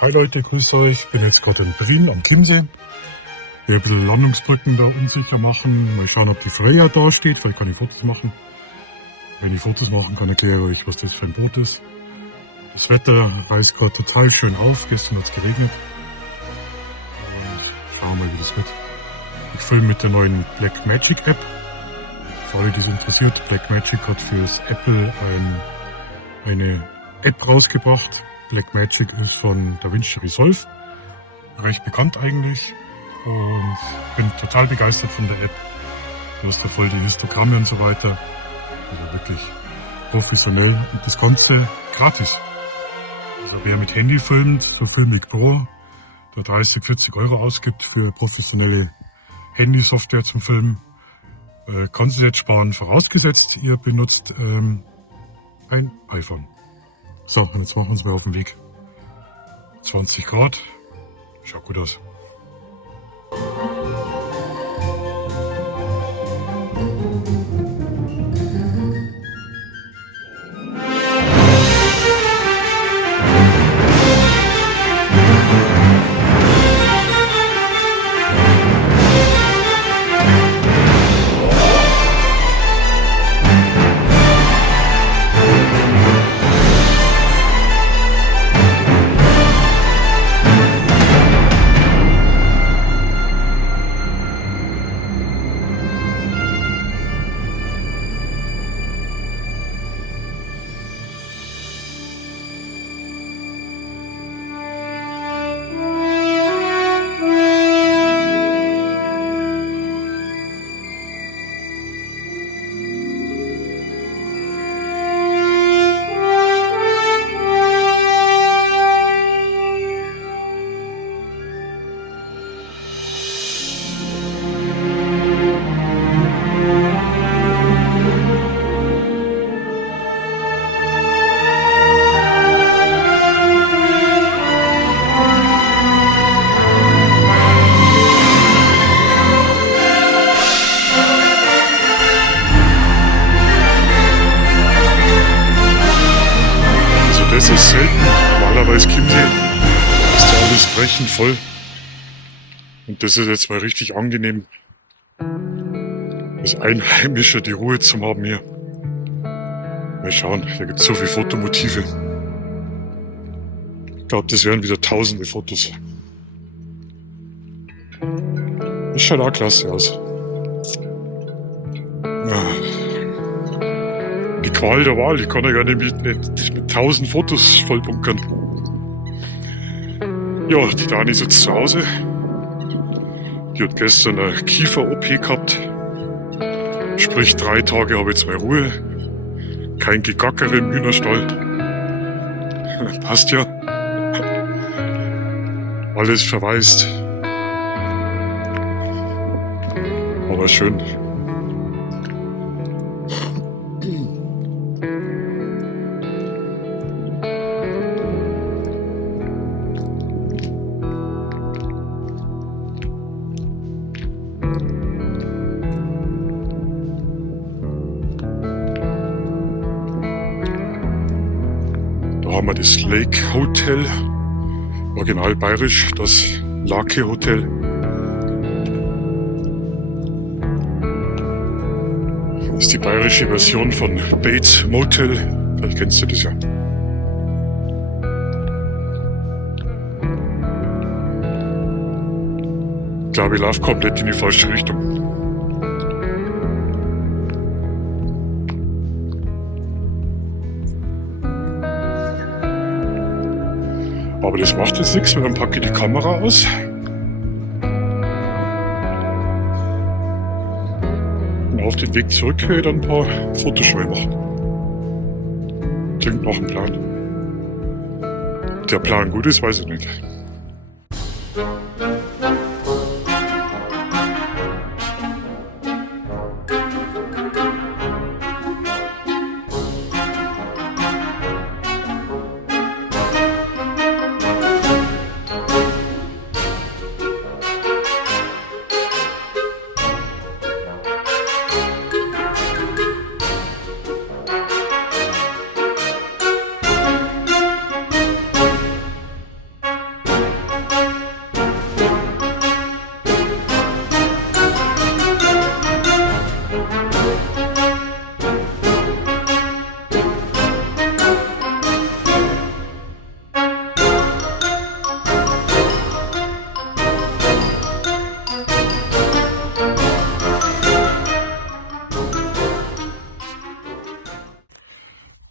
Hi Leute, grüß euch. Ich bin jetzt gerade in Prien am Chiemsee. Ich will ein bisschen Landungsbrücken da unsicher machen. Mal schauen, ob die Freya da steht. Vielleicht kann ich Fotos machen. Wenn ich Fotos machen kann, erkläre ich euch, was das für ein Boot ist. Das Wetter reißt gerade total schön auf. Gestern hat es geregnet. Und schauen wir mal, wie das wird. Ich filme mit der neuen Blackmagic App. Für alle, die es interessiert, Blackmagic hat fürs Apple eine App rausgebracht. Blackmagic ist von DaVinci Resolve, recht bekannt eigentlich, und bin total begeistert von der App. Du hast da voll die Histogramme und so weiter, also wirklich professionell und das Ganze gratis. Also wer mit Handy filmt, so Filmic Pro, da 30, 40 Euro ausgibt für professionelle Handysoftware zum Filmen, kann sich jetzt sparen, vorausgesetzt ihr benutzt ein iPhone. So, und jetzt machen wir uns mal auf den Weg. 20 Grad, schaut gut aus. Das ist selten. Normalerweise Chiemsee ist da alles brechend voll. Und das ist jetzt mal richtig angenehm, als Einheimischer die Ruhe zu haben hier. Mal schauen, da gibt es so viele Fotomotive. Ich glaube, das wären wieder tausende Fotos. Das schaut auch klasse aus. Die Qual der Wahl, ich kann ja gar nicht mit 1000 Fotos vollbunkern. Ja, die Dani sitzt zu Hause. Die hat gestern eine Kiefer-OP gehabt. Sprich, 3 Tage habe ich jetzt mal Ruhe. Kein Gegackere im Hühnerstall. Passt ja. Alles verwaist. Aber schön. Da haben wir das Lake Hotel, original bayerisch, das Lake Hotel. Das ist die bayerische Version von Bates Motel, vielleicht kennst du das ja. Ich glaube, ich laufe komplett in die falsche Richtung. Aber das macht jetzt nichts, weil dann packe ich die Kamera aus. Und auf den Weg zurück werde ich dann ein paar Fotos machen. Klingt nach dem Plan. Ob der Plan gut ist, weiß ich nicht.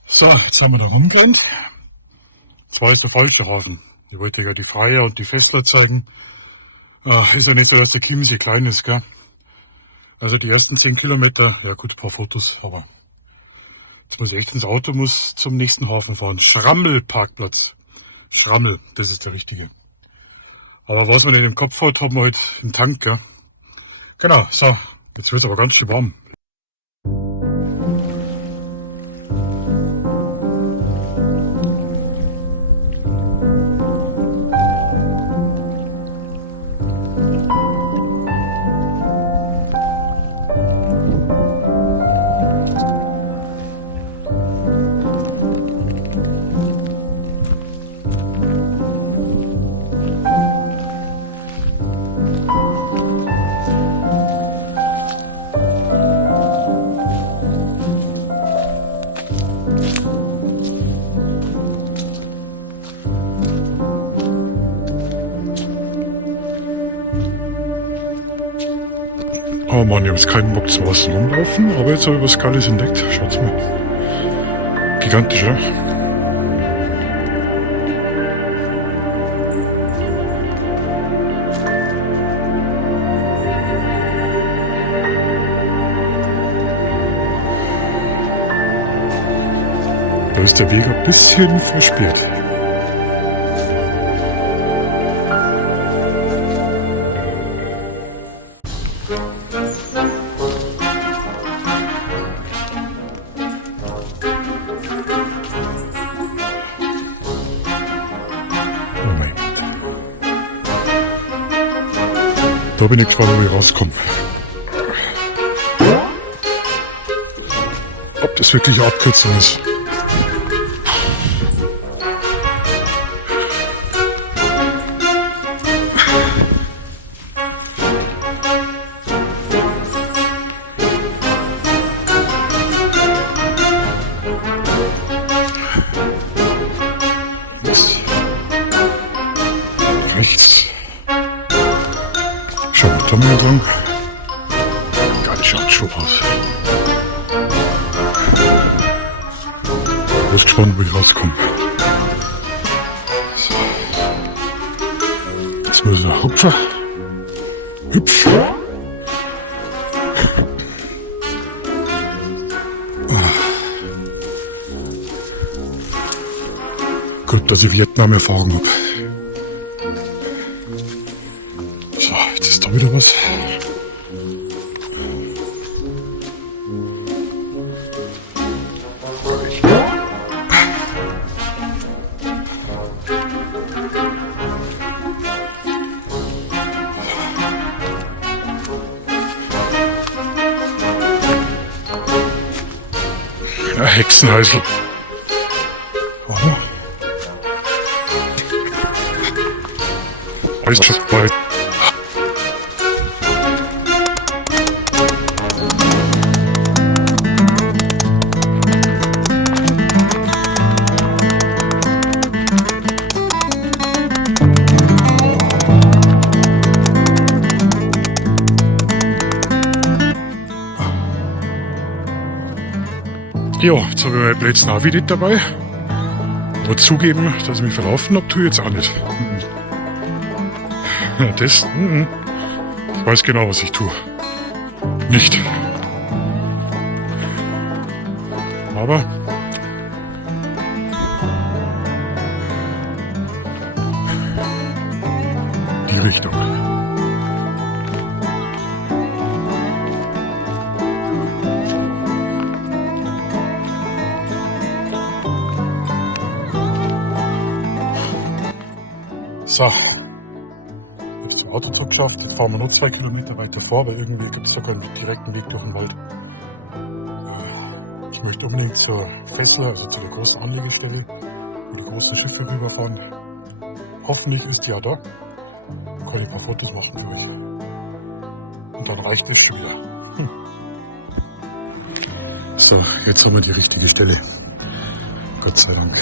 So, jetzt haben wir da rumgerannt. Zwar ist der falsche Hafen. Ich wollte ja die Freier und die Fessler zeigen. Ist ja nicht so, dass der Chiemsee klein ist, gell? Also die ersten 10 Kilometer, ja gut, ein paar Fotos, aber jetzt muss ich echt ins Auto, muss zum nächsten Hafen fahren. Schrammel-Parkplatz. Schrammel, das ist der richtige. Aber was man nicht im Kopf hat, haben wir heute im Tank, gell? Genau, so, jetzt wird es aber ganz schön warm. Oh Mann, ich habe jetzt keinen Bock zum Außen rumlaufen, aber jetzt habe ich was Geiles entdeckt. Schaut's mal. Gigantisch, ja? Da ist der Weg ein bisschen versperrt. Da bin ich gespannt, wo ich rauskomme. Ob das wirklich eine Abkürzung ist. Rechts. Schau mal, da mal entlang. Geil, schaut schon aus. Ich bin gespannt, wo ich rauskomme. Jetzt muss er hüpfen. Hüpf. Gut, dass ich Vietnam-Erfahrung habe. So, jetzt ist da wieder was. Ja, Hexenhäusl. Oder? Alles schon bald. Ja, jetzt habe ich mein blödes Navi nicht dabei. Aber zugeben, dass ich mich verlaufen habe, tue ich jetzt auch nicht. Ja, das, ich weiß genau, was ich tue. Nicht. Aber Richtung. So, ich habe das Auto zurückgeschafft. Jetzt fahren wir nur 2 Kilometer weiter vor, weil irgendwie gibt es da keinen direkten Weg durch den Wald. Ich möchte unbedingt zur Fessler, also zu der großen Anlegestelle, wo die großen Schiffe rüberfahren. Hoffentlich ist die ja da. Dann kann ich ein paar Fotos machen für euch. Und dann reicht es schon wieder. So, jetzt haben wir die richtige Stelle. Gott sei Dank.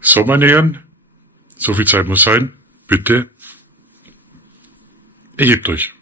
So, meine Herren, so viel Zeit muss sein. Bitte, erhebt euch.